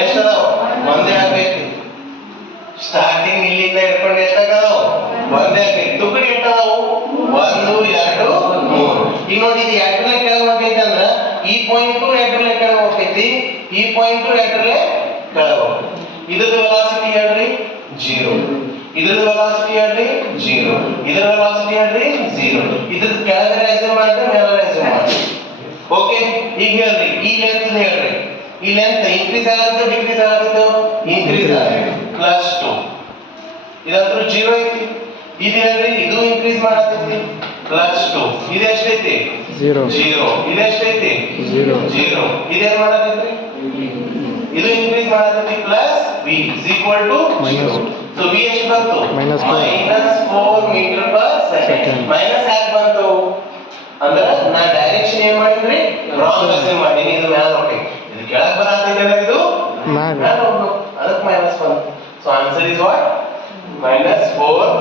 ಎಷ್ಟು ಅದಾವ ಒಂದೇ ಆಗೈತಿ ಸ್ಟಾರ್ಟಿಂಗ್ ಇಲ್ಲಿಂದ ಹಿಡ್ಕೊಂಡು ಎಷ್ಟಾಗದಾವ ಒಂದೇ ಆಗೈತಿ ತುಕಡಿ ಎಷ್ಟದಾವು 1 2 3 ಈಗ ನೋಡಿ ಇದು ಎರಡರಲ್ಲೇ ಕೆಳಗೆ ಹೋಗೈತಿ ಅಂದ್ರ ಈ ಪಾಯಿಂಟ್ ಎರಡರಲ್ಲೇ ಕೆಳಗೆ ಹೋಗೈತಿ ಈ ಪಾಯಿಂಟ್ ಎರಡರಲ್ಲೇ ಕೆಳಗೆ ಹೋಗೈತಿ ಇದ್ರದ್ದು ವೆಲಾಸಿಟಿ ಹೇಳ್ರಿ 0 ಇದ್ರದ್ದು ವೆಲಾಸಿಟಿ ಹೇಳ್ರಿ 0 ಇದರ ವೆಲಾಸಿಟಿ ಹೇಳ್ರಿ 0 ಇದ್ರದ್ದು ಕೆಳಗೆ ರೈಸ್ ಮಾಡಿದ್ರೆ ಮೇಲೆ ರೈಸ್ ಮಾಡಿ ಓಕೆ ಈಗ ಹೇಳ್ರಿ ಈ ಲೆಂತ್ ಹೇಳ್ರಿ ಈ ಲೆಂತ್ ಇನ್ಕ್ರೀಸ್ ಆಗುತ್ತೆ ಡಿಕ್ರೀಸ್ ಆಗುತ್ತೆ ಇನ್ಕ್ರೀಸ್ ಆಗುತ್ತೆ +2 ಇದಂತೂ 0 ಐತಿ ಇದು ಹೇಳ್ರಿ ಇದು ಇನ್ಕ್ರೀಸ್ ಮಾಡತೈತಿ +2 ಇದು ಎಷ್ಟೈತಿ 0 ಇದು ಎಷ್ಟೈತಿ 0 ಇದೇನ್ ಮಾಡತೈತಿ ಇದು ಇನ್ಕ್ರೀಸ್ ಮಾಡತೈತಿ +v = 0 ಸೊ v ಎಷ್ಟು ಬಂತು -4 ಮೀಟರ್ ಪರ್ ಸೆಕೆಂಡ್ ಮೈನಸ್ ಯಾಕೆ ಬಂತು ಅಂದ್ರೆ ನಾ ಡೈರೆಕ್ಷನ್ ಏನ್ ಮಾಡಿದ್ರಿ ರಾಂಗ್ ಅಸೈನ್ ಮಾಡೀನಿ ಇದು ಮ್ಯಾಲ ಹೋಗಿ ಇದು ಕೆಳಗೆ ಬರತೈತಿ ಇದು ಮ್ಯಾಲ ಹೋಗ್ಬೇಕು ಅದಕ್ಕೆ ಮೈನಸ್ ಬಂತು ಸೊ ಆನ್ಸರ್ ಇಸ್ ವಾಟ್ -4